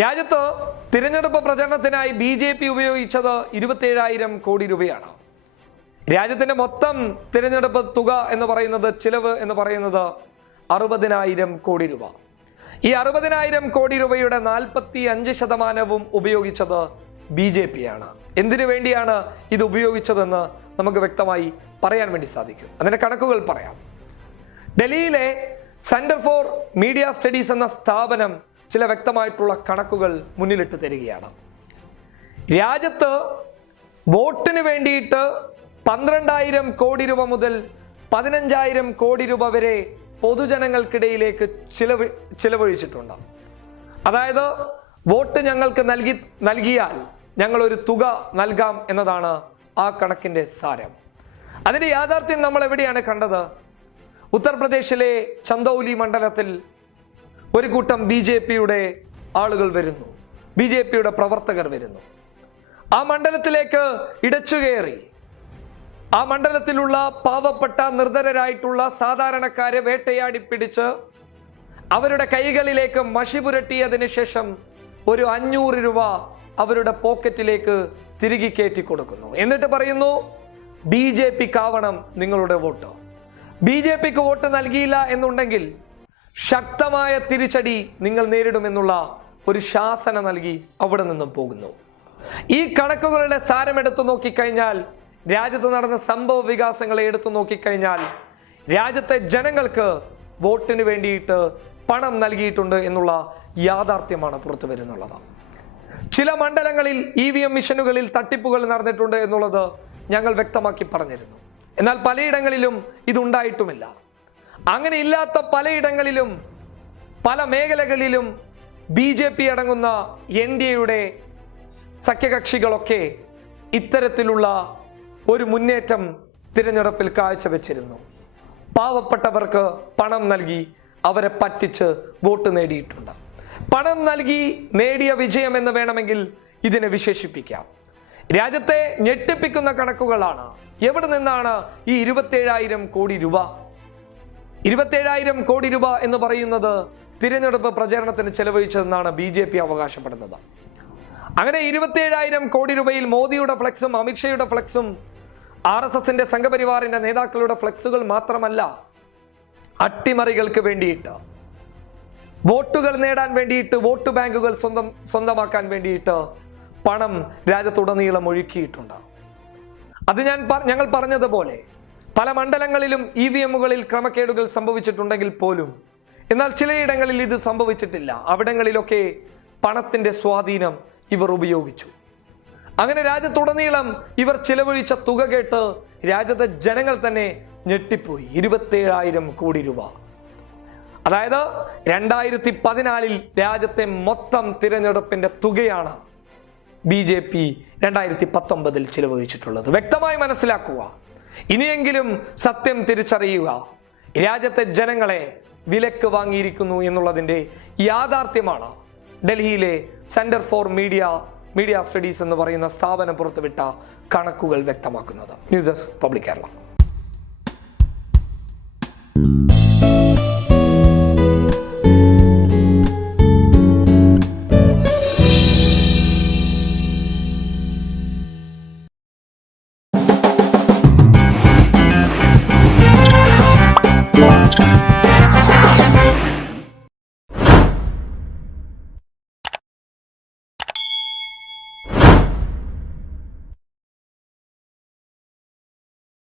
രാജ്യത്ത് തിരഞ്ഞെടുപ്പ് പ്രചരണത്തിനായി BJP ഉപയോഗിച്ചത് 27,000 കോടി രൂപയാണ്. രാജ്യത്തിന്റെ മൊത്തം തിരഞ്ഞെടുപ്പ് തുക എന്ന് പറയുന്നത്, ചിലവ് എന്ന് പറയുന്നത് 60,000 കോടി രൂപ. ഈ 60,000 കോടി രൂപയുടെ 45% ഉപയോഗിച്ചത് BJP ആണ്. എന്തിനു വേണ്ടിയാണ് ഇത് ഉപയോഗിച്ചതെന്ന് നമുക്ക് വ്യക്തമായി പറയാൻ വേണ്ടി സാധിക്കും. അതിന്റെ കണക്കുകൾ പറയാം. ഡൽഹിയിലെ സെന്റർ ഫോർ മീഡിയ സ്റ്റഡീസ് എന്ന സ്ഥാപനം ചില വ്യക്തമായിട്ടുള്ള കണക്കുകൾ മുന്നിലിട്ട് തരികയാണ്. രാജ്യത്ത് വോട്ടിന് വേണ്ടിയിട്ട് 12,000 കോടി രൂപ മുതൽ 15,000 കോടി രൂപ വരെ പൊതുജനങ്ങൾക്കിടയിലേക്ക് ചിലവഴിച്ചിട്ടുണ്ട്. അതായത് വോട്ട് ഞങ്ങൾക്ക് നൽകിയാൽ ഞങ്ങൾ ഒരു തുക നൽകാം എന്നതാണ് ആ കണക്കിന്റെ സാരം. അതിന്റെ യാഥാർത്ഥ്യം നമ്മൾ എവിടെയാണ് കണ്ടത്? ഉത്തർപ്രദേശിലെ ചന്ദൌലി മണ്ഡലത്തിൽ ഒരു കൂട്ടം BJPയുടെ ആളുകൾ വരുന്നു, BJPയുടെ പ്രവർത്തകർ വരുന്നു. ആ മണ്ഡലത്തിലേക്ക് ഇടച്ചുകയറി ആ മണ്ഡലത്തിലുള്ള പാവപ്പെട്ട നിർധനരായിട്ടുള്ള സാധാരണക്കാരെ വേട്ടയാടി പിടിച്ച് അവരുടെ കൈകളിലേക്ക് മഷി പുരട്ടിയതിനു ശേഷം ഒരു 500 രൂപ അവരുടെ പോക്കറ്റിലേക്ക് തിരികെ കയറ്റി കൊടുക്കുന്നു. എന്നിട്ട് പറയുന്നു, BJPക്കാവണം നിങ്ങളുടെ വോട്ട്. BJPക്ക് വോട്ട് നൽകിയില്ല എന്നുണ്ടെങ്കിൽ ശക്തമായ തിരിച്ചടി നിങ്ങൾ നേരിടുമെന്നുള്ള ഒരു ശാസന നൽകി അവിടെ നിന്നും പോകുന്നു. ഈ കണക്കുകളുടെ സാരം എടുത്തു നോക്കിക്കഴിഞ്ഞാൽ, രാജ്യത്ത് നടന്ന സംഭവ വികാസങ്ങളെ എടുത്തു നോക്കിക്കഴിഞ്ഞാൽ, രാജ്യത്തെ ജനങ്ങൾക്ക് വോട്ടിന് വേണ്ടിയിട്ട് പണം നൽകിയിട്ടുണ്ട് എന്നുള്ള യാഥാർത്ഥ്യമാണ് പുറത്തു വരുന്നുള്ളത്. ചില മണ്ഡലങ്ങളിൽ EVM മിഷനുകളിൽ തട്ടിപ്പുകൾ നടന്നിട്ടുണ്ട് എന്നുള്ളത് ഞങ്ങൾ വ്യക്തമാക്കി പറഞ്ഞിരുന്നു. എന്നാൽ പലയിടങ്ങളിലും ഇതുണ്ടായിട്ടുമില്ല. അങ്ങനെ ഇല്ലാത്ത പലയിടങ്ങളിലും പല മേഖലകളിലും BJP അടങ്ങുന്ന NDAയുടെ സഖ്യകക്ഷികളൊക്കെ ഇത്തരത്തിലുള്ള ഒരു മുന്നേറ്റം തിരഞ്ഞെടുപ്പിൽ കാഴ്ചവെച്ചിരുന്നു. പാവപ്പെട്ടവർക്ക് പണം നൽകി അവരെ പറ്റിച്ച് വോട്ട് നേടിയിട്ടുണ്ട്. പണം നൽകി നേടിയ വിജയം എന്ന് വേണമെങ്കിൽ ഇതിനെ വിശേഷിപ്പിക്കാം. രാജ്യത്തെ ഞെട്ടിപ്പിക്കുന്ന കണക്കുകളാണ്. എവിടെ നിന്നാണ് ഈ 27,000 കോടി രൂപ? 27,000 കോടി രൂപ എന്ന് പറയുന്നത് തിരഞ്ഞെടുപ്പ് പ്രചരണത്തിന് ചെലവഴിച്ചതെന്നാണ് BJP അവകാശപ്പെടുന്നത്. അങ്ങനെ 27,000 കോടി രൂപയിൽ മോദിയുടെ ഫ്ലെക്സും അമിത്ഷായുടെ ഫ്ലെക്സും RSSന്റെ സംഘപരിവാറിന്റെ നേതാക്കളുടെ ഫ്ലെക്സുകൾ മാത്രമല്ല, അട്ടിമറികൾക്ക് വേണ്ടിയിട്ട്, വോട്ടുകൾ നേടാൻ വേണ്ടിയിട്ട്, വോട്ട് ബാങ്കുകൾ സ്വന്തമാക്കാൻ വേണ്ടിയിട്ട് പണം രാജ്യത്തുടനീളം ഒഴുക്കിയിട്ടുണ്ട്. അത് ഞങ്ങൾ പറഞ്ഞതുപോലെ പല മണ്ഡലങ്ങളിലും EVMകളിൽ ക്രമക്കേടുകൾ സംഭവിച്ചിട്ടുണ്ടെങ്കിൽ പോലും, എന്നാൽ ചിലയിടങ്ങളിൽ ഇത് സംഭവിച്ചിട്ടില്ല. അവിടങ്ങളിലൊക്കെ പണത്തിന്റെ സ്വാധീനം ഇവർ ഉപയോഗിച്ചു. അങ്ങനെ രാജ്യത്തുടനീളം ഇവർ ചിലവഴിച്ച തുക കേട്ട് രാജ്യത്തെ ജനങ്ങൾ തന്നെ ഞെട്ടിപ്പോയി. 27,000 കോടി രൂപ. അതായത് 2014 രാജ്യത്തെ മൊത്തം തിരഞ്ഞെടുപ്പിന്റെ തുകയാണ് BJP 2019 ചിലവഴിച്ചിട്ടുള്ളത്. വ്യക്തമായി മനസ്സിലാക്കുക. ഇനിയെങ്കിലും സത്യം തിരിച്ചറിയുക. രാജ്യത്തെ ജനങ്ങളെ വിലക്ക് വാങ്ങിയിരിക്കുന്നു എന്നുള്ളതിന്റെ യാഥാർത്ഥ്യമാണ് ഡൽഹിയിലെ സെന്റർ ഫോർ മീഡിയ സ്റ്റഡീസ് എന്ന് പറയുന്ന സ്ഥാപനം പുറത്തുവിട്ട കണക്കുകൾ വ്യക്തമാക്കുന്നത്. News desk public Kerala.